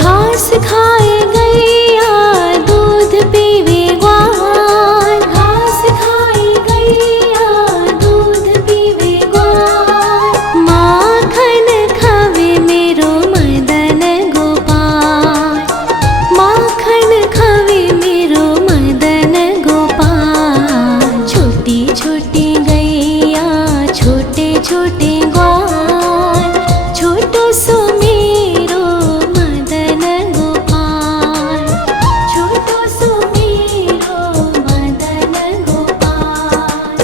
घास खाए गैया दूध पीवे ग्वाल, घास खाए गैया दूध पीवे ग्वाल। माखन खावे मेरो मदन गोपाल, माखन खावे मेरो मदन गोपाल। छोटी छोटी गैया छोटे छोटे ग्वाल, छोटो सो मेरो मदन गोपाल, छोटो सो मेरो मदन गोपाल।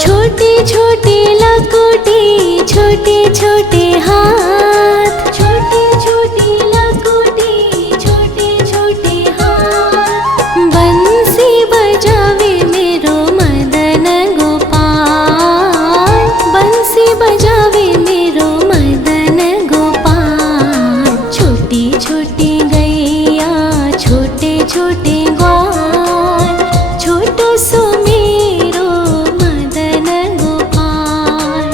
छोटी छोटी लकोटी छोटे छोटे हाथ, छोटी छोटी लकोटी छोटे छोटे हाथ। बंसी बजावे मेरो मदन गोपाल, बंसी बजावे मेरो मदन गोपाल। छोटी छोटी गैया छोटे छोटे ग्वाल, छोटो सो मेरो मदन गोपाल,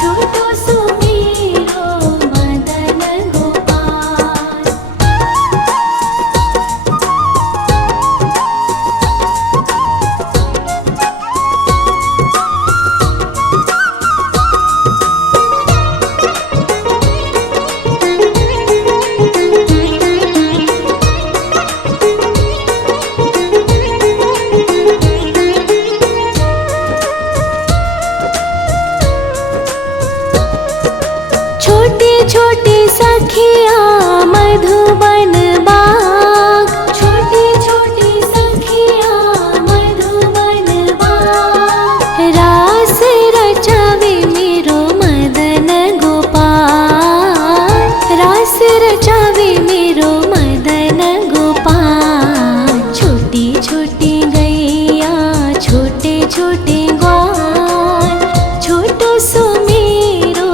छोटो सो मेरो मदन गोपाल। छोटे छोटे सखिया मधुबन बाग, छोटे छोटे सखिया मधुबन बाग। रास रचावे मेरो मदन गोपाल, रास रचावे मेरो मदन गोपाल। छोटी छोटी गैया छोटे छोटे ग्वाल, छोटो सो मेरो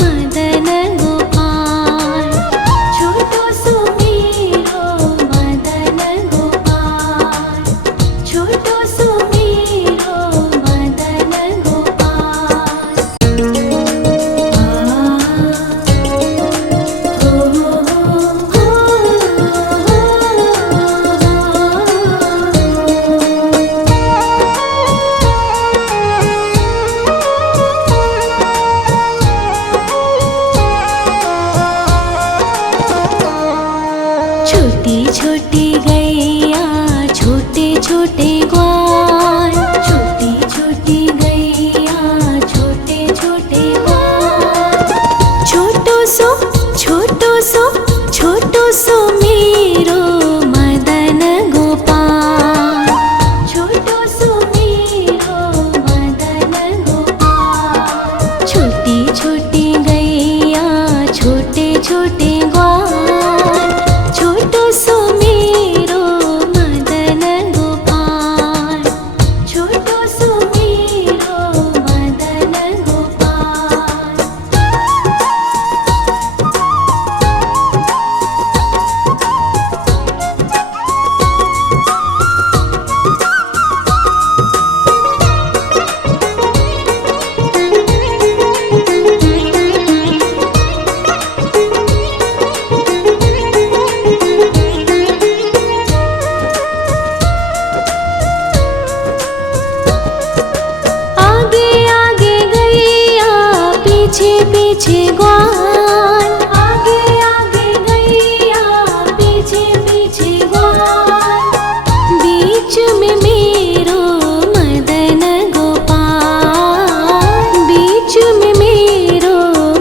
मदन गोपाल, छोटो सो मेरो मदन गोपाल, छोटो सो मेरो मदन गोपाल। छोटी छोटी गैया छोटे छोटे ग्वाल, छोटी छोटी गैया छोटे छोटे ग्वाल। छोटो सो छोटो सो छोटो सो मेरो मदन गोपाल, छोटो सो मेरो मदन गोपाल। छोटी छोटी गैया छोटे छोटे ग्वाल, छोटो सो मेरो मदन गोपाल, छोटो सो मेरो मदन गोपाल। आगे आगे गैया पीछे पीछे ग्वाल, आगे आगे गैया पीछे पीछे ग्वाल। बीच में मेरो मदन गोपाल, बीच में मेरो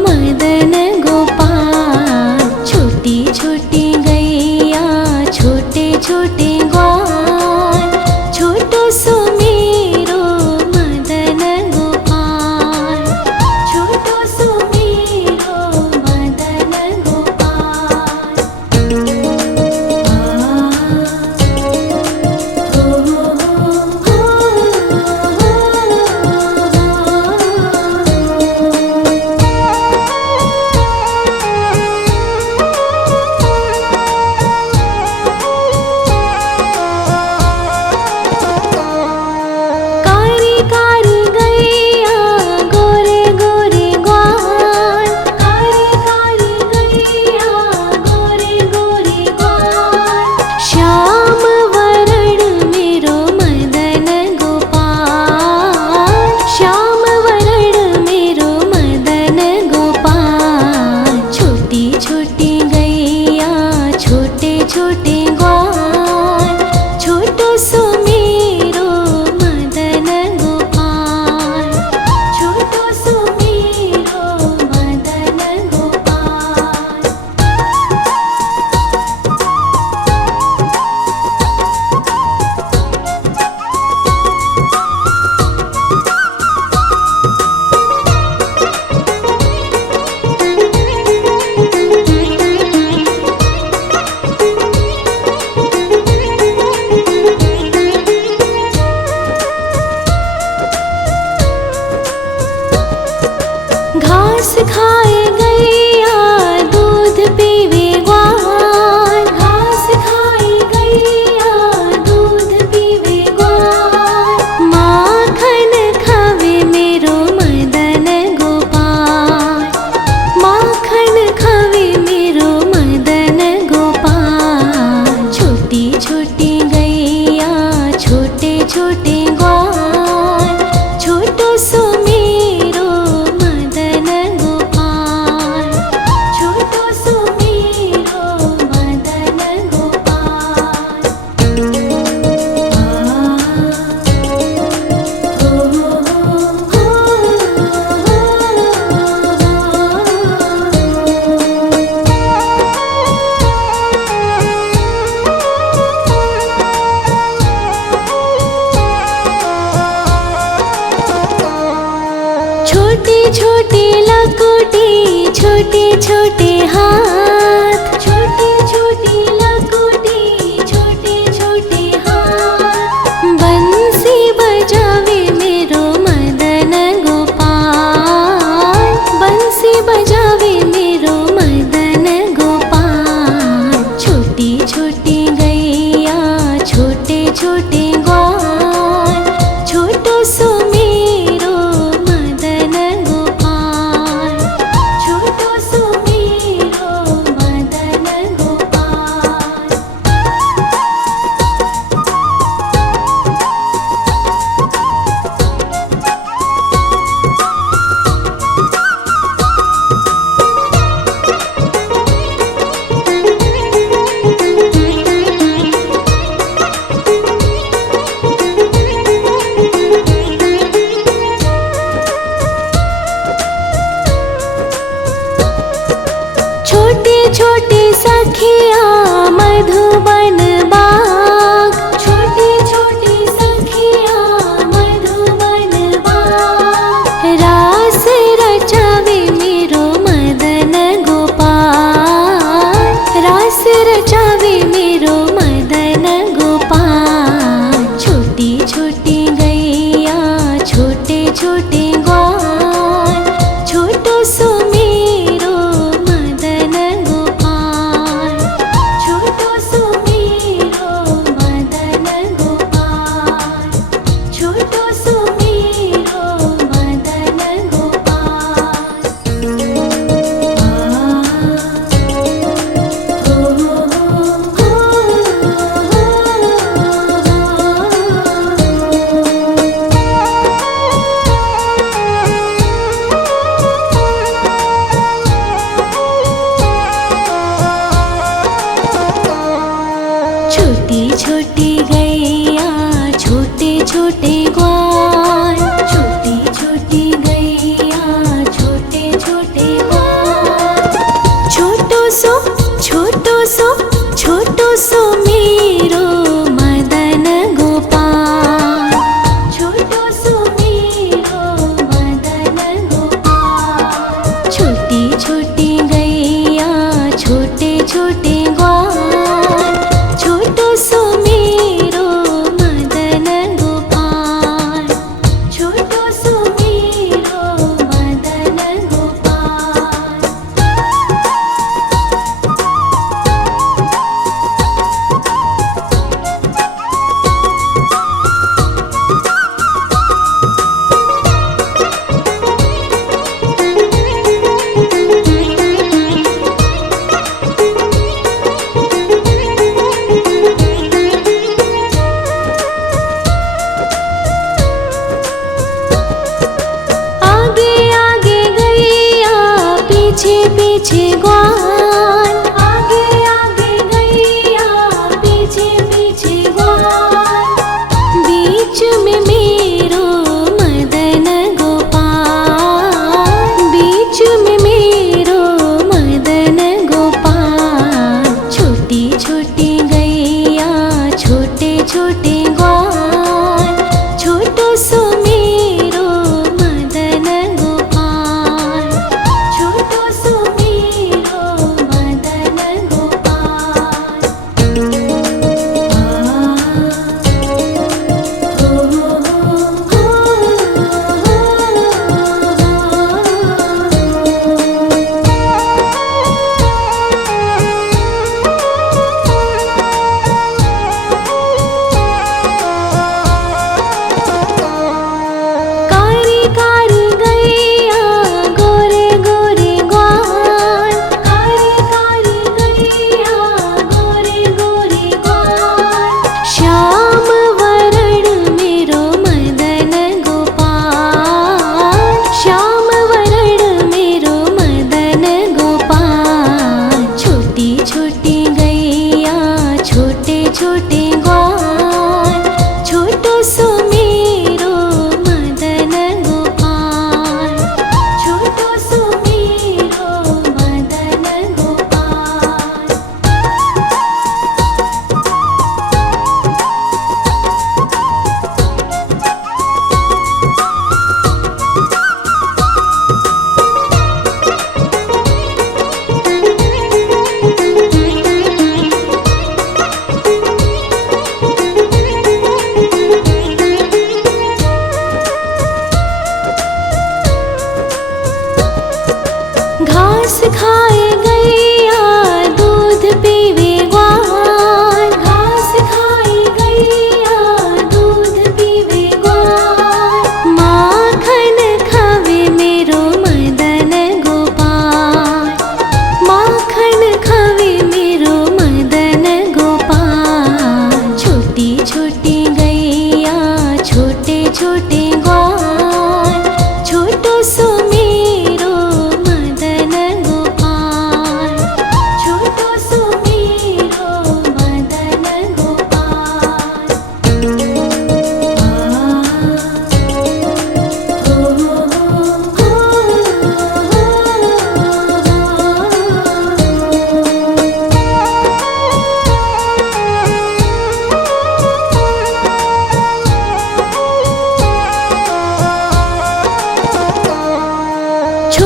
मदन गोपाल। छोटी छोटी गैया छोटे छोटे ग्वाल, छोटो सो मेरो मदन गोपाल, छोटो सो मेरो घास खाए गैया दूध पीवे ग्वाल, घास खाए गैया दूध पीवे ग्वाल, माखन खावे मेरो मदन गोपाल, माखन खावे मेरो मदन गोपाल। छोटी छोटी गैया छोटे छोटे ग्वाल, छोटो सो मेरो मदन गोपाल, छोटो सो मेरो मदन गोपाल। छोटे छोटे लकोटी छोटे छोटे हाथ, छोटे छोटे लकोटी छोटे छोटे हाथ, बंसी बजावे मेरो मदन गोपाल, बंसी बजावे मेरो मदन गोपाल। छोटी छोटी गैया छोटे छोटे ग्वाल, छोटो सो मेरो मदन गोपाल, छोटो सो मेरो मदन गोपाल। छोटे छोटे सखिया मधुबन बाग, छोटे छोटे सखिया मधुबन बाग, रास रचावे मेरो मदन गोपाल, रास रचावे मेरो मदन गोपाल। छोटी छोटी गैया छोटे छोटे ग्वाल, छोटो सो मेरो मदन गोपाल, छोटो सो मेरो मदन गोपाल, छोटो सो मेरो मदन गोपाल। छोटी छोटी गैया छोटे छोटे ग्वाल, छोटी छोटी गैया छोटे छोटे ग्वाल, छोटो सो छोटो सो छोटो सो मेरो मदन गोपाल, छोटो सो मेरो मदन गोपाल। छोटी छोटी गैया छोटे छोटे ग्वाल, छोटो सो मेरो मदन गोपाल, छोटो सो मेरो मदन गोपाल। आगे आगे गैया पीछे पीछे ग्वाल, आगे आगे गैया पीछे पीछे ग्वाल, बीच में मेरो मदन गोपाल, बीच में मेरो मदन गोपाल। छोटी छोटी गैया छोटे छोटे ग्वाल, छोटो सो मेरो मदन गोपाल, छोटो सो मेरो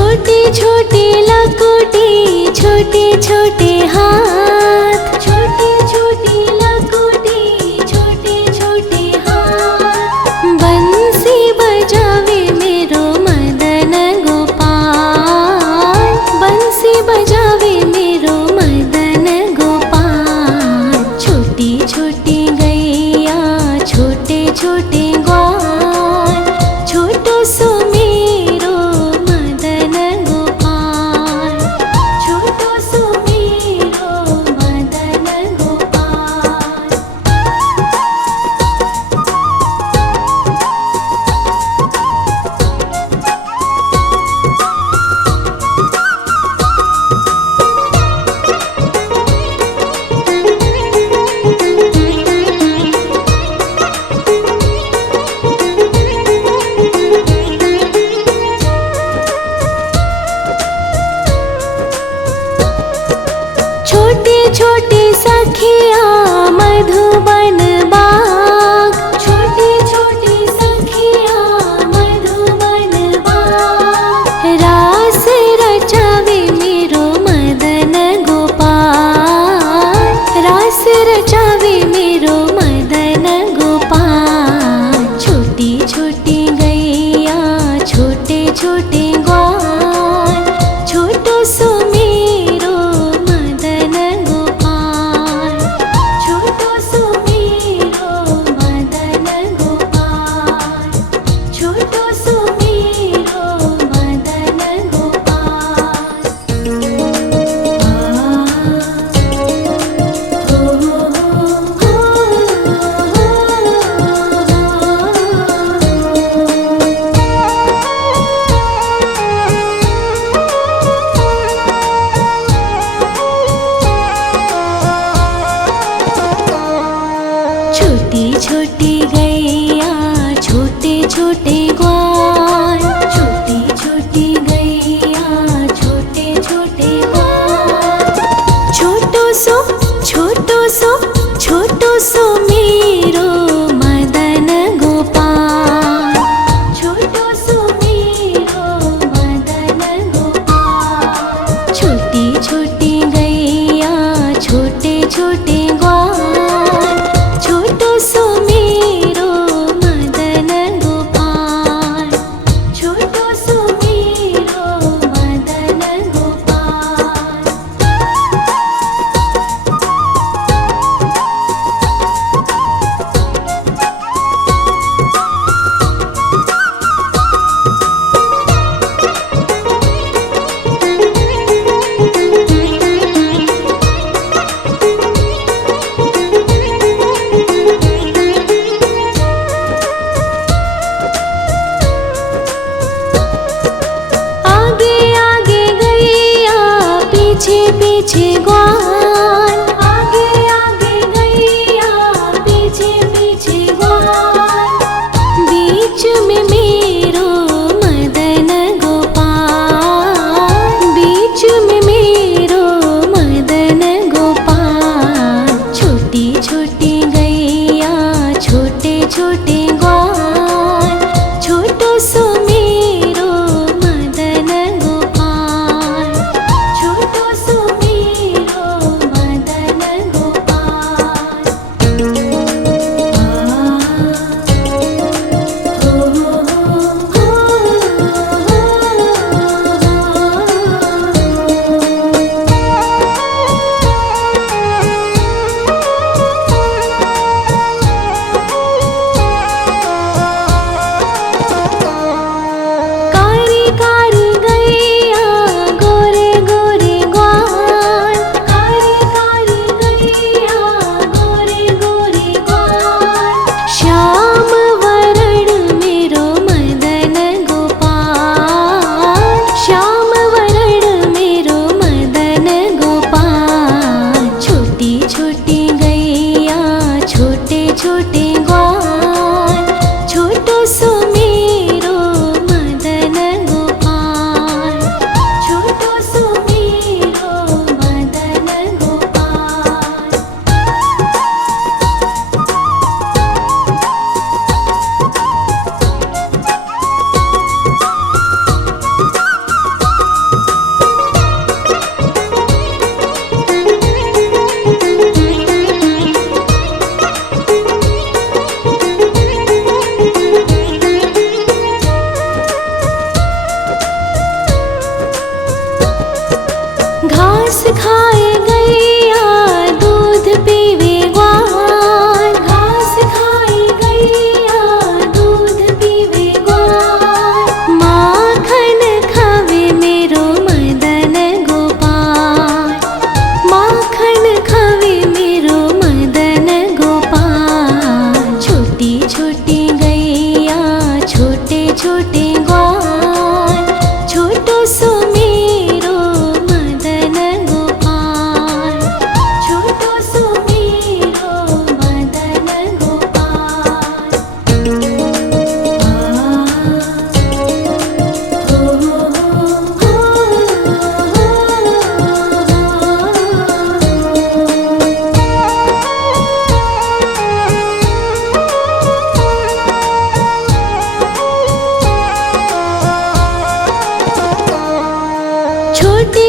छोटे छोटे लकोटे छोटे छोटे हाथ, छोटे छोटे लकोटे छोटे छोटे हाथ। बंसी बजावे मेरो मदन गोपाल, बंसी बजावे मेरो मदन गोपाल। छोटी छोटी गैया छोटे छोटे ग्वाल, छोटो सो मेरो मदन गोपाल, छोटो सो मेरो मदन गोपाल। छोटे छोटे सखिया मधुबन बाग, छोटे छोटे सखिया मधुबन बाग। रास रचावे मेरो मदन गोपाल, रास रचावे मेरो मदन गोपाल। छोटी छोटी गैया छोटे छोटे ग्वाल, छोटो सो मेरो मदन गोपाल, छोटो सो मेरो मदन गोपाल, छोटो सो मेरो मदन गोपाल। छोटी छोटी गैया छोटे छोटे ग्वाल, छोटी छोटी गैया छोटे छोटे ग्वाल। छोटो सो छोटो सो छोटो सो मेरो मदन गोपाल, छोटो सो मेरो मदन गोपाल। छोटी छोटी गैया छोटे छोटे ग्वाल, छोटो सो मेरो मदन गोपाल, छोटो सो मेरो मदन गोपाल। आगे आगे गैया पीछे पीछे ग्वाल, आगे आगे गैया पीछे पीछे ग्वाल। बीच में मेरो मदन गोपाल, बीच में मेरो मदन गोपाल। छोटी छोटी गैया छोटे छोटे ग्वाल, छोटो सो मेरो मदन गोपाल, छोटो सो मेरो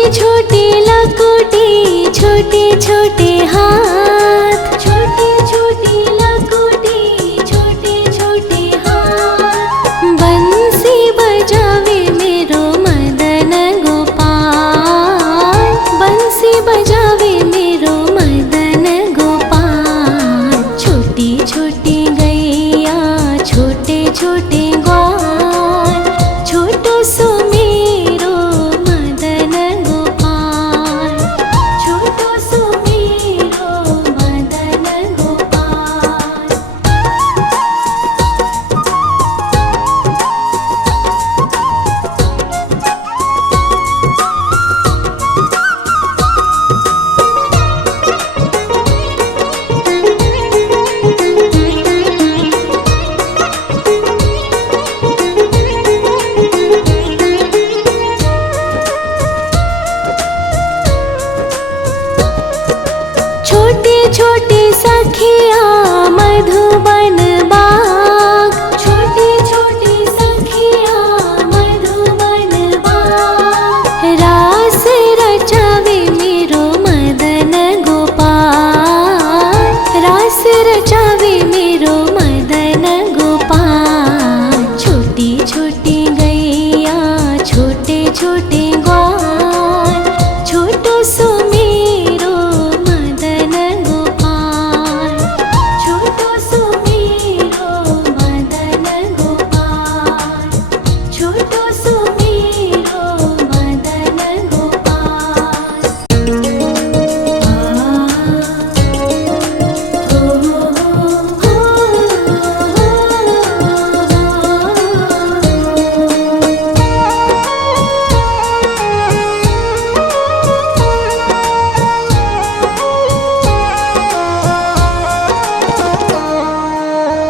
छोटी लकुटी छोटे छोटे हाथ, छोटी छोटी लकुटी छोटे छोटे हाथ। बंसी बजावे मेरो मदन गोपाल, बंसी बजावे मेरो मदन गोपाल। छोटी छोटी गैया छोटे छोटे ग्वाल, छोटो सो मेरो मदन गोपाल, छोटो सो मेरो मदन गोपाल। छोटी छोटी सखिया मधुबन बाग, छोटी छोटी सखिया मधुबन बाग। रास रचावे मेरो मदन गोपाल, रास रचावे मेरो मदन गोपाल। छोटी छोटी गैया छोटे छोटे ग्वाल, छोटो सो मेरो मदन गोपाल, छोटो सो मेरो मदन गोपाल, छोटो सो मेरो मदन गोपाल।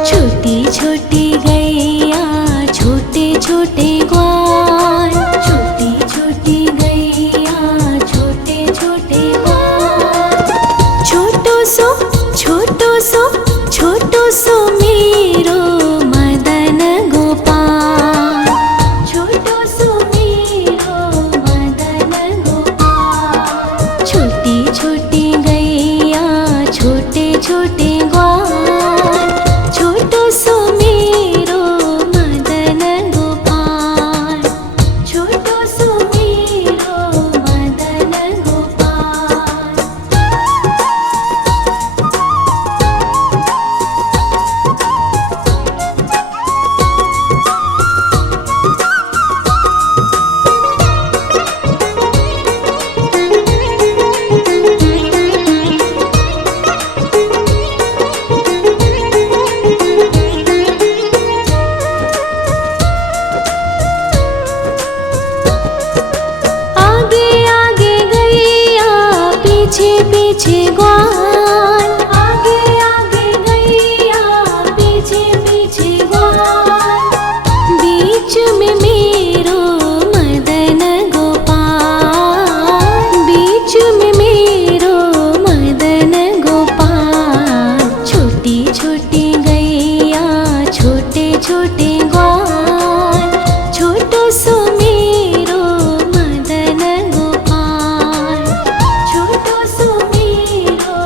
छोटी छोटी गैया छोटे छोटे ग्वाल, छोटी छोटी गैया छोटे छोटे ग्वाल। छोटो सो छोटो सो छोटो सो मेरो मदन गोपाल, छोटो सो मेरो मदन गोपाल। छोटी छोटी गैया छोटे छोटे ग्वाल, छोटो सो मेरो मदन गोपाल, छोटो सो मेरो मदन गोपाल। आगे आगे गैया पीछे पीछे ग्वाल, आगे आगे गैया पीछे पीछे ग्वाल। बीच में मेरो मदन गोपाल, बीच में मेरो मदन गोपाल। छोटी छोटी गैया छोटे छोटे ग्वाल, छोटो सो मेरो मदन गोपाल, छोटो सो मेरो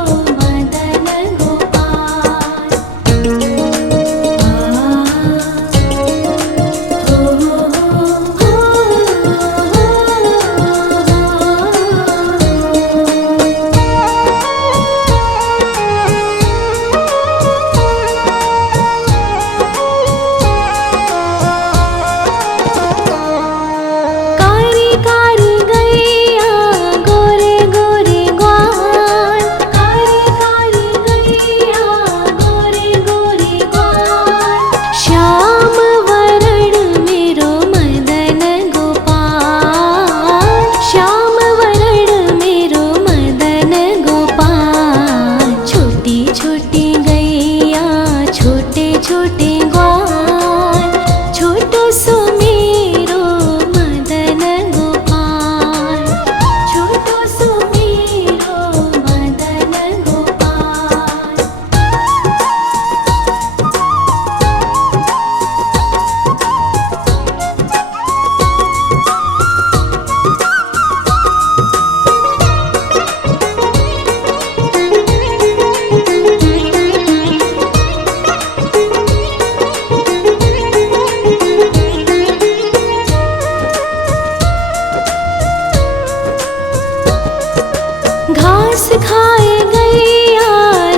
घास खाए गैया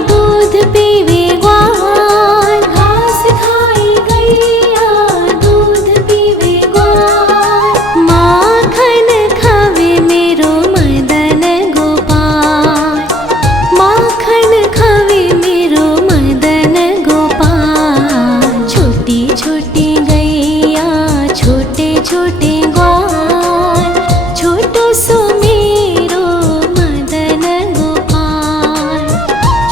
दूध पीवे ग्वाल, घास खाए गैया दूध पीवे ग्वाल। माखन खावे मेरो मदन गोपाल, माखन खावे मेरो मदन गोपाल। छोटी छोटी गैया छोटे छोटे ग्वाल, छोटो सो मेरो मदन गोपाल,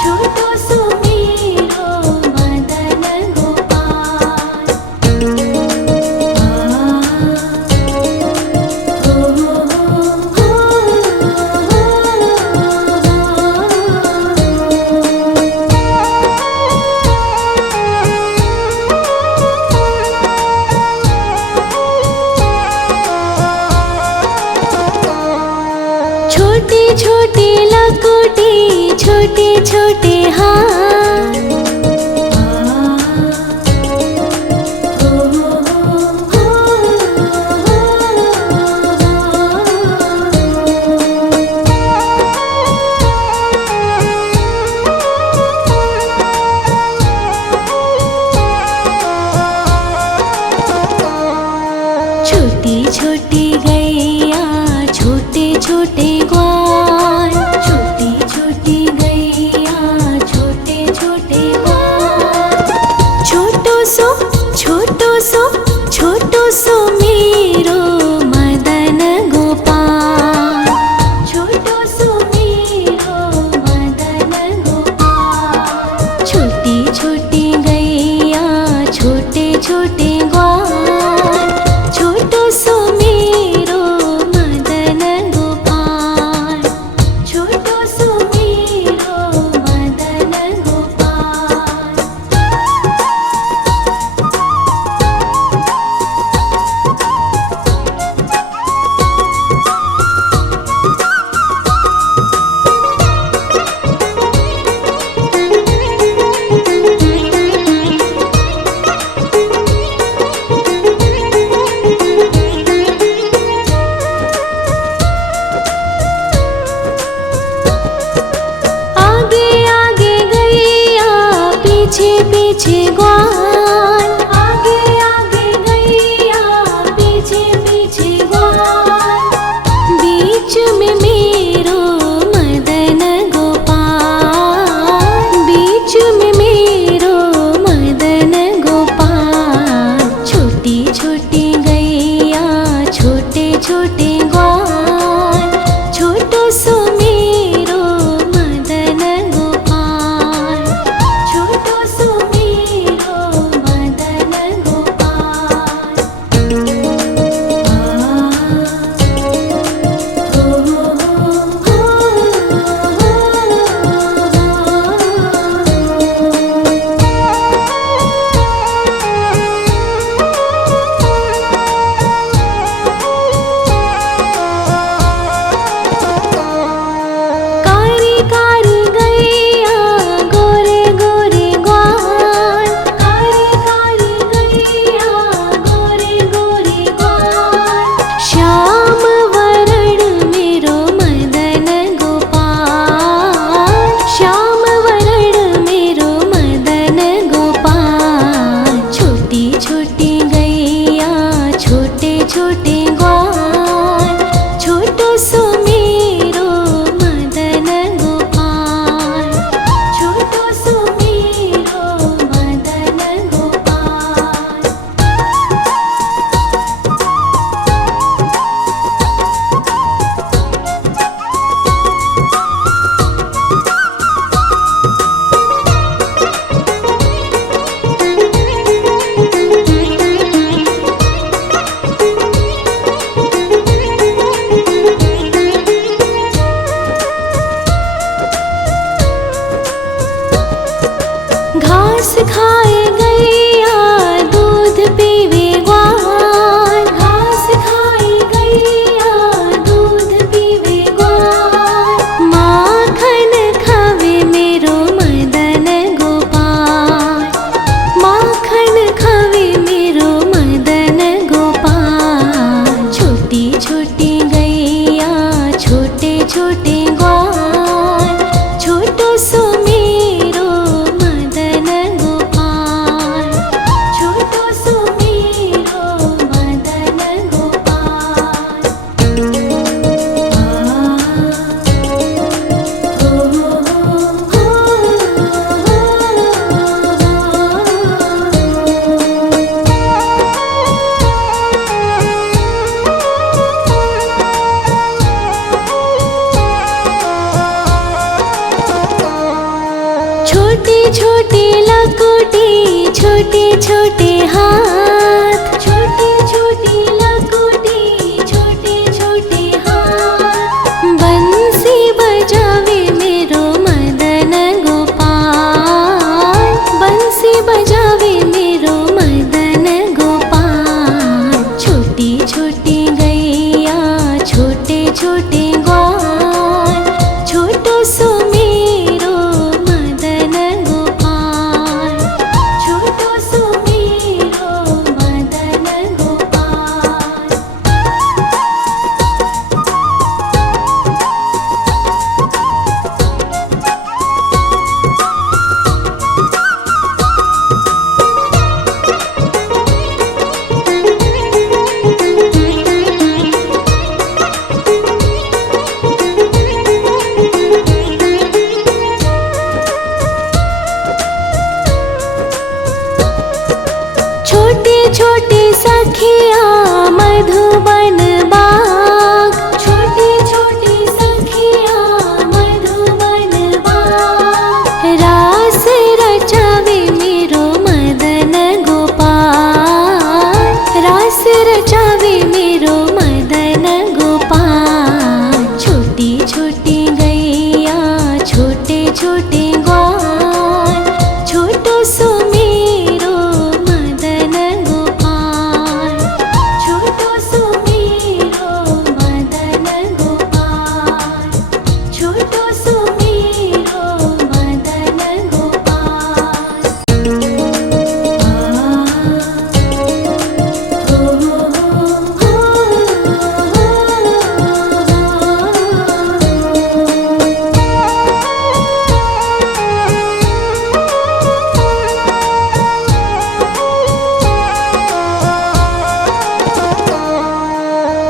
छोटो सो मेरो मदन गोपाल। छोटी छोटी लकुटी छोटे छोटे हाथ, छोटी छोटी गैया छोटे छोटे ग्वाल, छोटी छोटी गैया छोटे छोटे ग्वाल। छोटो सो छोटो सो मेरो मदन गोपाल, छोटो सो मेरो मदन गोपाल। छोटी छोटी गैया छोटे छोटे ग्वाल, छोटो सो मेरो मदन गोपाल, छोटो सो मेरो मदन गोपाल। आगे आगे गैया पीछे पीछे ग्वाल, आगे आगे गैया पीछे पीछे ग्वाल। बीच में मेरो मदन गोपाल, बीच में मेरो मदन गोपाल। छोटी छोटी गैया छोटे छोटे ग्वाल, छोटो सो मेरो मदन गोपाल, छोटो सो मेरो लकोटी छोटे छोटे हाथ, छोटे छोटे लकोटी छोटे छोटे हाथ। बंसी बजावे मेरो मदन गोपाल, बंसी बजावे मेरो मदन गोपाल। छोटी छोटी गैया छोटे छोटे ग्वाल, छोटो सो मेरो मदन गोपाल, छोटो सो मेरो मदन गोपाल। छोटे छोटे सखिया मधुबन बाग, छोटे छोटे सखिया मधुबन बाग। रास रचावे मेरो मदन गोपाल, रास रचावे मेरो मदन गोपाल। छोटी छोटी गैया छोटे छोटे ग्वाल, छोटो सो मेरो मदन गोपाल, छोटो सो मेरो मदन गोपाल, छोटो सो मेरो मदन गोपाल।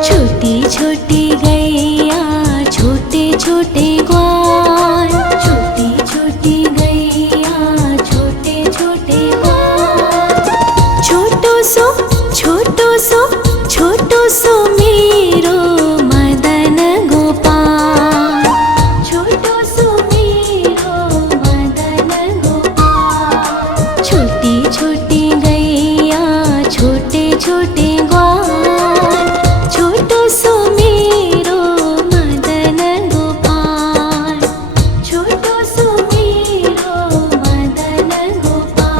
छोटी छोटी गैया छोटे छोटे ग्वाल, छोटी छोटी गैया छोटे छोटे ग्वाल। छोटो सो छोटो सो छोटो सो मेरो मदन गोपाल, छोटो सो मेरो मदन गोपाल। छोटी छोटी गैया छोटे छोटे ग्वाल, छोटो सो मेरो मदन गोपाल, छोटो सो मेरो मदन गोपाल।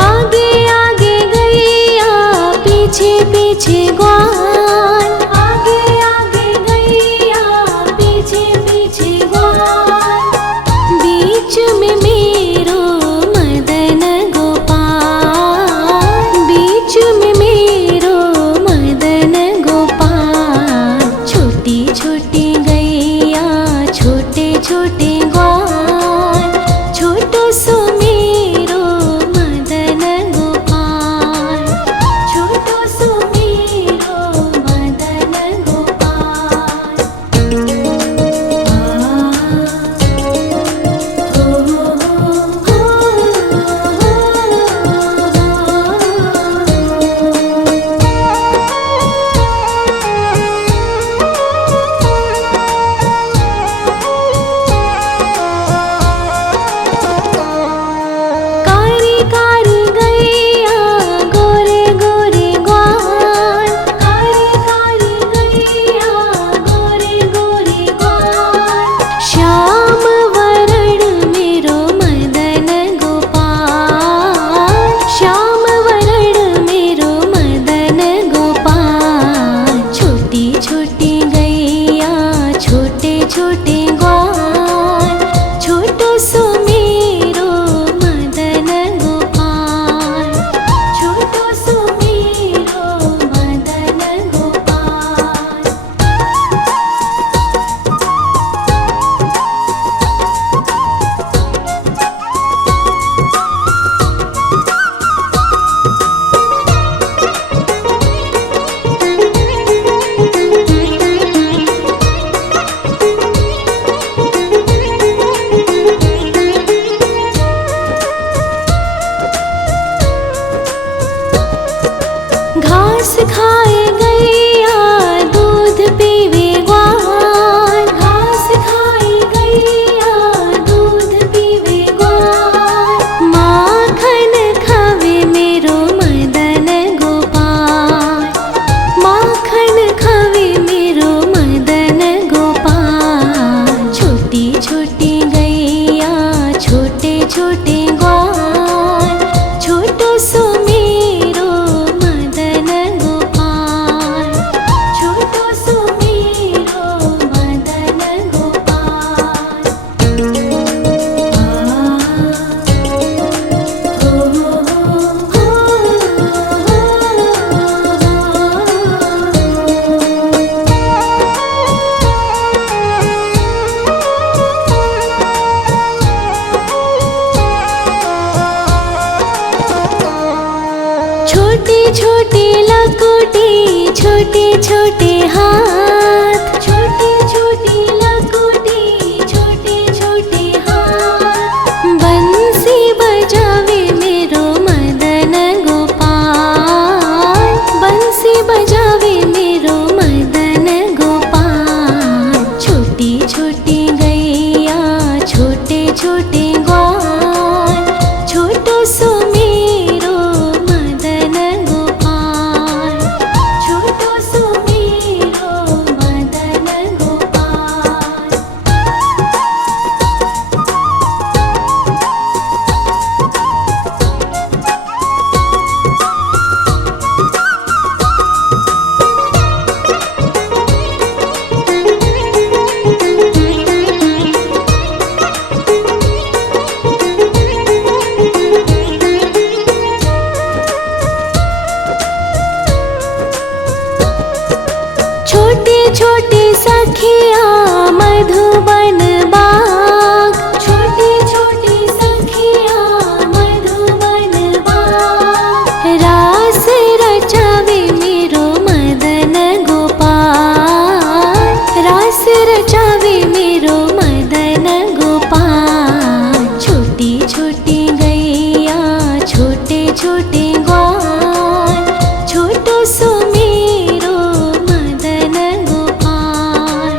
आगे आगे गैया पीछे पीछे ग्वाल, आगे आगे गैया पीछे पीछे ग्वाल। बीच में मेरो मदन गोपाल, बीच में मेरो मदन गोपाल। छोटी छोटी गैया छोटे छोटे ग्वाल, छोटो सो मेरो मदन गोपाल, छोटो सो मेरो मदन गोपाल। कारी कारी गैया गोरे गोरे ग्वाल, कारी कारी गैया गोरे गोरे ग्वाल। श्याम वरण मेरो मदन गोपाल, श्याम वरण मेरो मदन गोपाल। छोटी छोटी गैया छोटे छोटे ग्वाल, छोटो सो मेरो मदन गोपाल, छोटो सो मेरो मदन गोपाल। छोटी लकुटी छोटे छोटे हाथ, छोटी छोटी लकुटी छोटे छोटे हाथ। बंसी बजावे मेरो मदन गोपाल, बंसी बजावे मेरो मदन गोपाल। छोटी छोटी गैया छोटे छोटे ग्वाल, छोटो सो मेरो मदन गोपाल, छोटो सो मेरो मदन गोपाल। छोटे छोटे सखिया मधुबन बाग, छोटे छोटे सखिया मधुबन बाग। रास रचावे मेरो मदन गोपाल, रास रचावे मेरो मदन गोपाल। छोटी छोटी गैया छोटे छोटे ग्वाल, छोटो सो मेरो मदन गोपाल,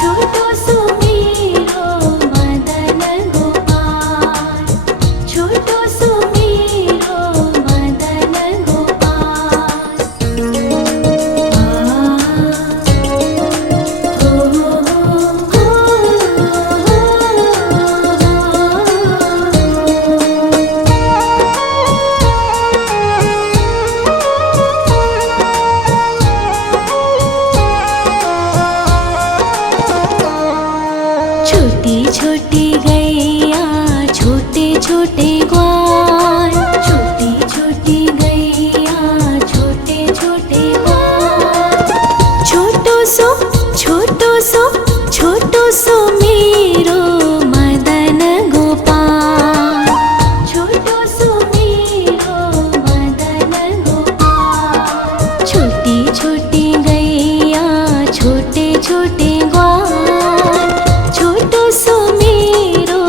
छोटो सो मेरो मदन गोपाल, छोटो सो मेरो मदन गोपाल। छोटी छोटी गैया छोटे छोटे ग्वाल, छोटी छोटी गैया छोटे छोटे ग्वाल। छोटो सो छोटो सो छोटो सो मेरो मदन गोपाल, छोटो सो मेरो मदन गोपाल। छोटी छोटी गैया छोटे छोटे ग्वाल, छोटो सो मेरो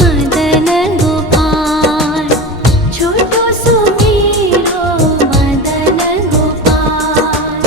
मदन गोपाल, छोटो सो मेरो मदन गोपाल।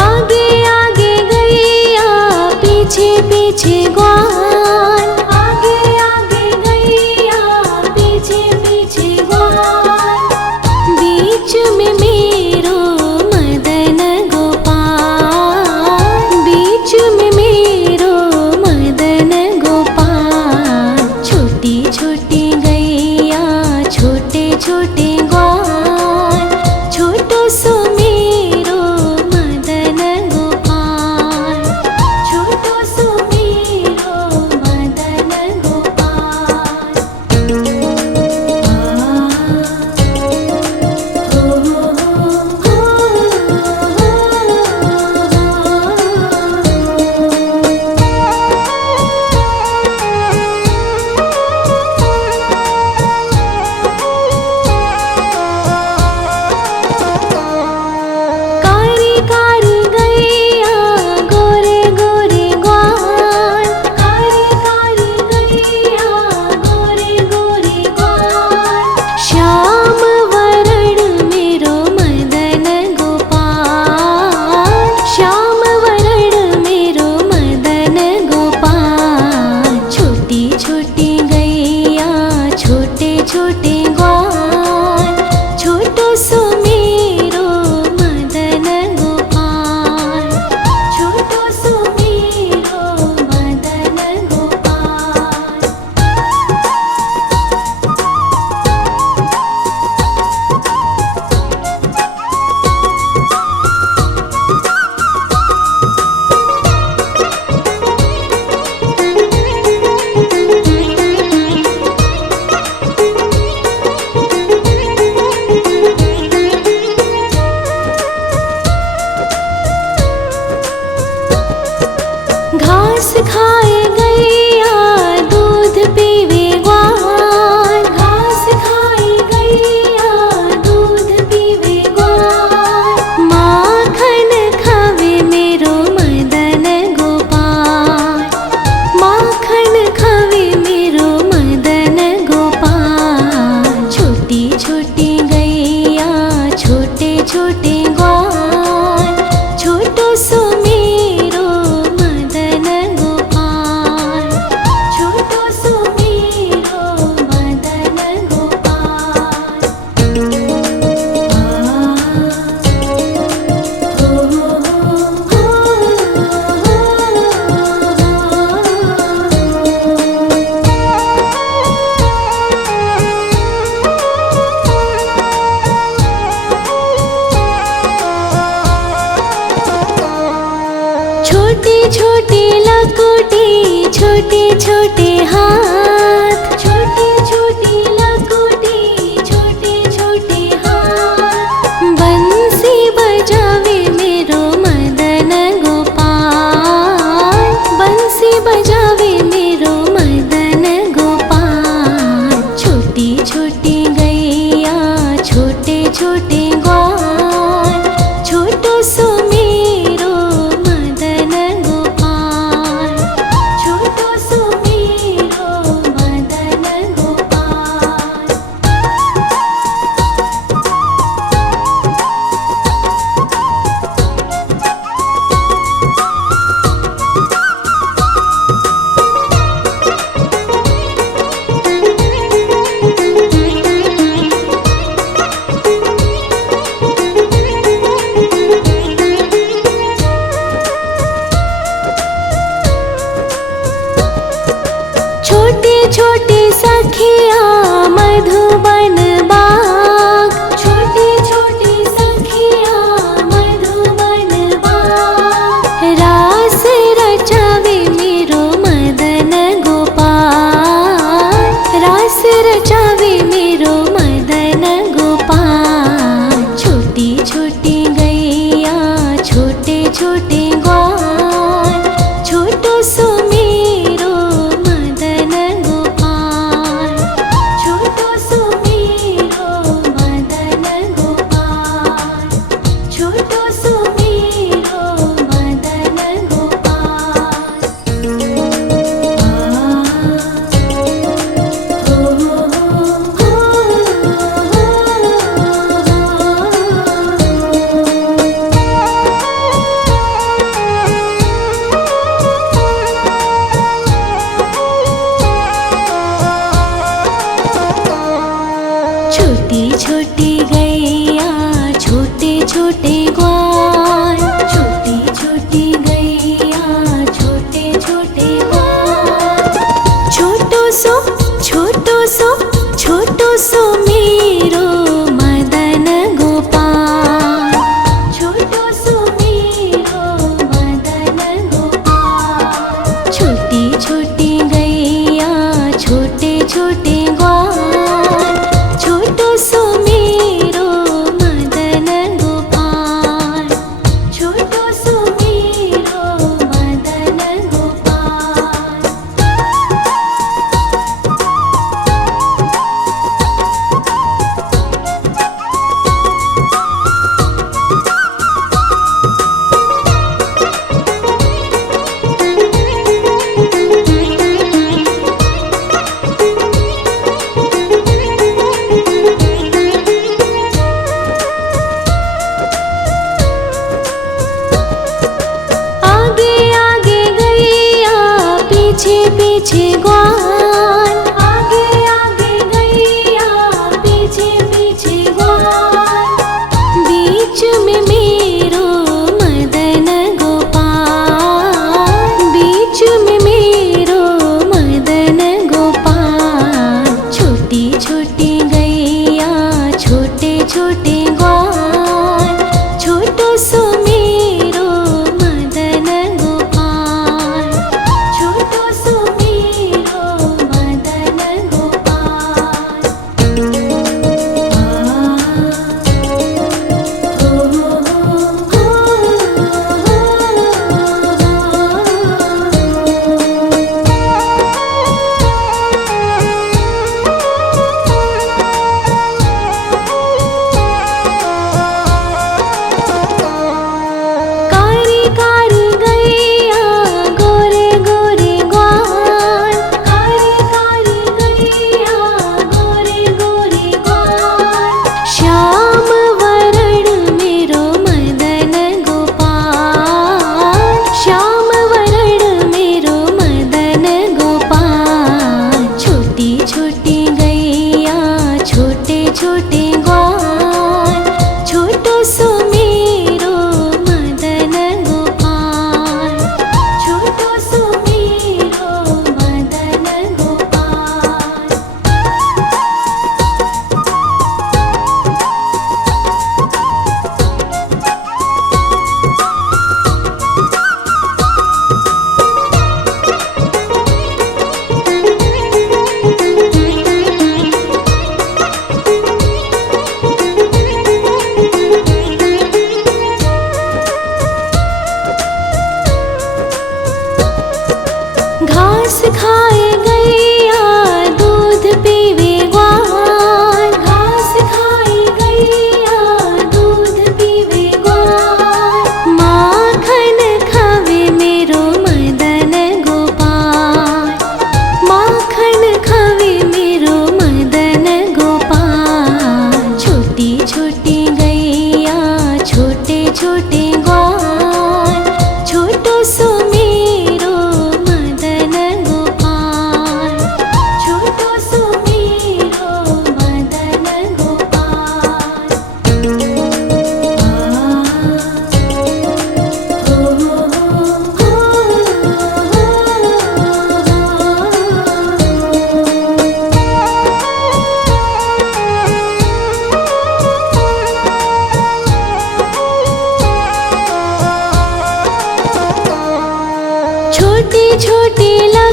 आगे आगे गैया पीछे पीछे ग्वाल, आगे आगे गैया पीछे पीछे ग्वाल। बीच में मेरो मदन गोपाल, बीच में मेरो मदन गोपाल। छोटी छोटी गैया छोटे छोटे ग्वाल, छोटो सो मेरो मदन गोपाल, छोटो सो मेरो मदन गोपाल। छोटे हाथ, छोटे छोटे लकोटी, छोटे छोटे हाथ। बंसी बजावे मेरो मदन गोपाल, बंसी बजावे मेरो मदन गोपाल। छोटी छोटी गैया, छोटे छोटे ग्वाल, छोटो सो मेरो मदन गोपाल, छोटो सो मेरो मदन गोपाल। छोटे छोटे सखिया मधुबन बाग, छोटे छोटे सखिया मधुबन बाग। रास रचावे मेरो मदन गोपाल, रास रचावे मेरो मदन गोपाल। छोटी छोटी गैया, छोटे छोटे ग्वाल, छोटो सो मेरो मदन गोपाल, छोटो सो मेरो मदन गोपाल, छोटो सो मेरो मदन गोपाल। छोटी छोटी गैया, छोटे छोटे ग्वाल, छोटी छोटी गैया, छोटे छोटे ग्वाल। छोटो सो, छोटो सो, छोटो सो मेरो मदन गोपाल, छोटो सो मेरो मदन गोपाल। छोटी छोटी गैया, छोटे छोटे ग्वाल, छोटो सो मेरो मदन गोपाल, छोटो सो मेरो मदन गोपाल। आगे आगे गैया, पीछे पीछे ग्वाल, आगे आगे गैया, पीछे पीछे ग्वाल। बीच में मेरो मदन गोपाल, बीच में मेरो मदन गोपाल। छोटी छोटी गैया, छोटे छोटे ग्वाल, छोटो सो मेरो मदन गोपाल, छोटो सो मेरो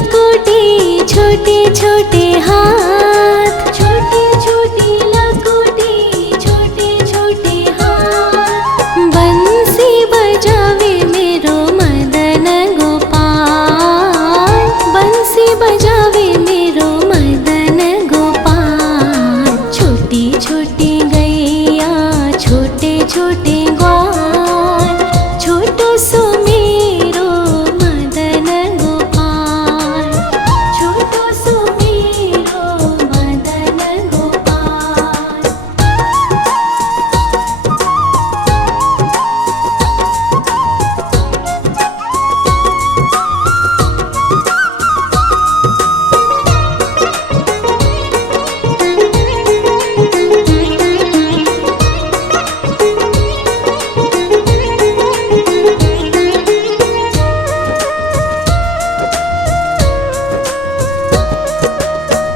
लकोटी छोटे छोटे हाथ, छोटे छोटे लकोटी छोटे छोटे हाथ। बंसी बजावे मेरो मदन गोपाल, बंसी बजावे मेरो मदन गोपाल। छोटी छोटी गैया छोटे छोटे ग्वाल, छोटो सो मेरो मदन गोपाल, छोटो सो मेरो मदन गोपाल।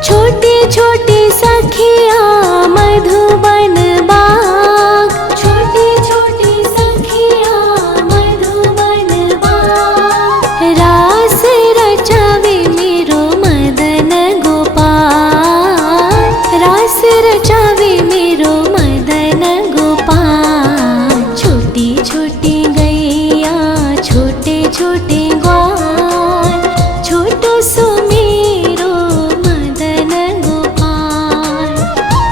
छोटे छोटे सखिया मधुबन बाग, छोटे छोटे सखिया मधुबन बाग। रास रचावे मेरो मदन गोपाल, रास रचावे मेरो मदन गोपाल। छोटी छोटी गैया छोटे छोटे ग्वाल, छोटो सो मेरो मदन गोपाल,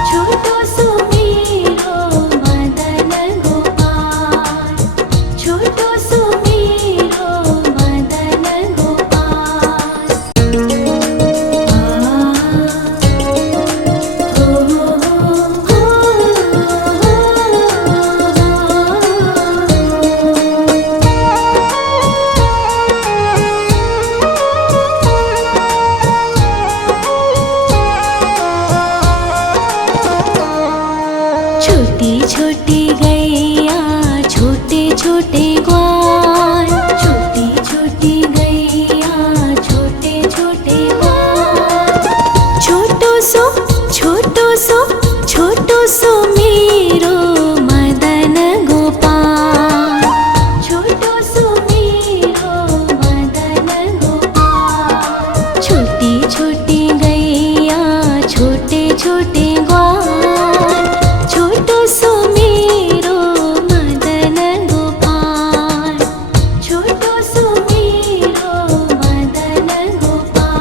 छोटो सो मेरो मदन गोपाल, छोटो सो मेरो मदन गोपाल। छोटी छोटी गैया छोटे छोटे ग्वाल, छोटी छोटी गैया छोटे छोटे ग्वाल। छोटो सो छोटो सो छोटो सो मेरो मदन गोपाल, छोटो सो मेरो मदन गोपाल। छोटी छोटी गैया छोटे छोटे ग्वाल, छोटो सो मेरो मदन गोपाल, छोटो सो मेरो मदन गोपाल।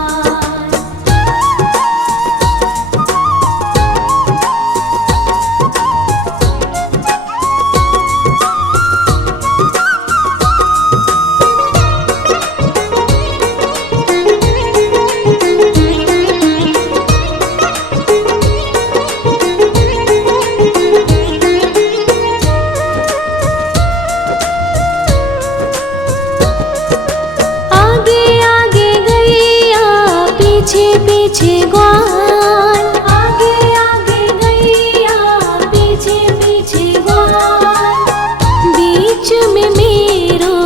आगे आगे गैया पीछे पीछे ग्वाल, आगे आगे गैया पीछे पीछे ग्वाल। बीच में मेरो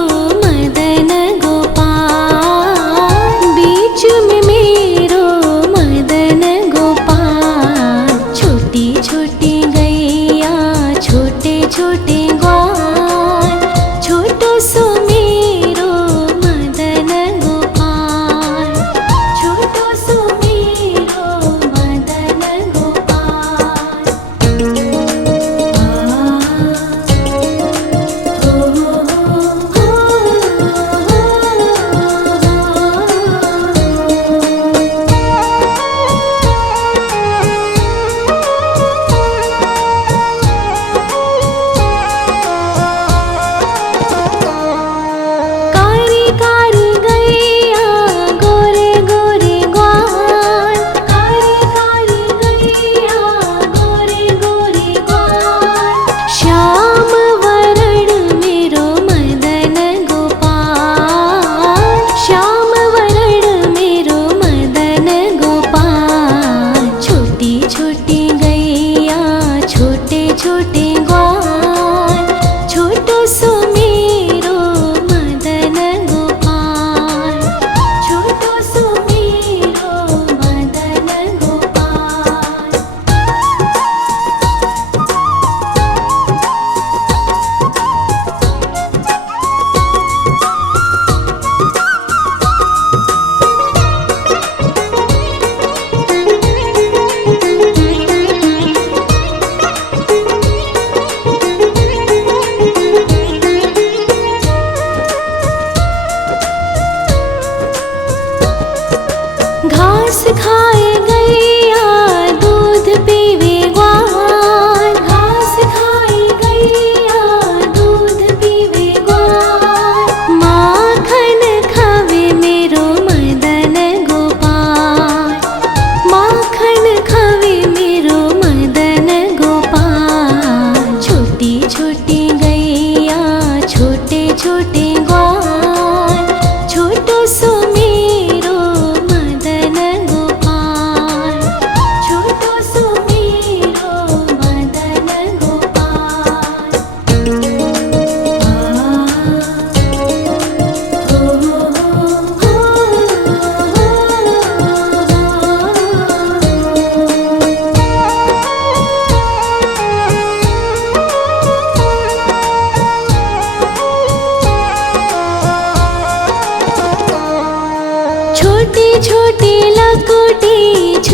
मदन गोपाल, बीच में मेरो मदन गोपाल। छोटी छोटी गैया छोटे छोटे ग्वाल, छोटो सो मेरो मदन गोपाल, छोटो सो मेरो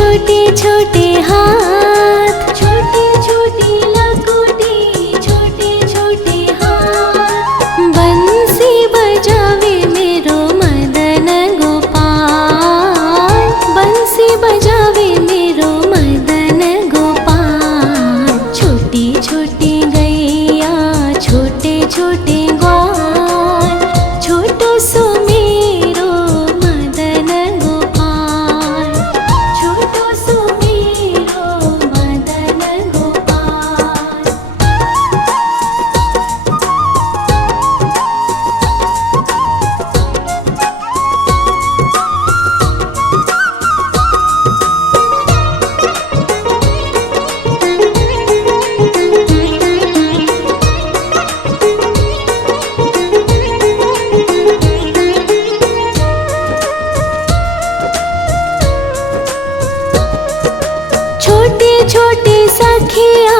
छोटे छोटे हाथ, छोटे छोटे लकोटी, छोटे छोटे हाथ। बंसी बजावे मेरो मदन गोपाल, बंसी बजावे मेरो मदन गोपाल। छोटी छोटी गैया, छोटे छोटे ग्वाल, छोटो सो मेरो मदन गोपाल, छोटो सो मेरो मदन गोपाल। छोटे छोटे सखिया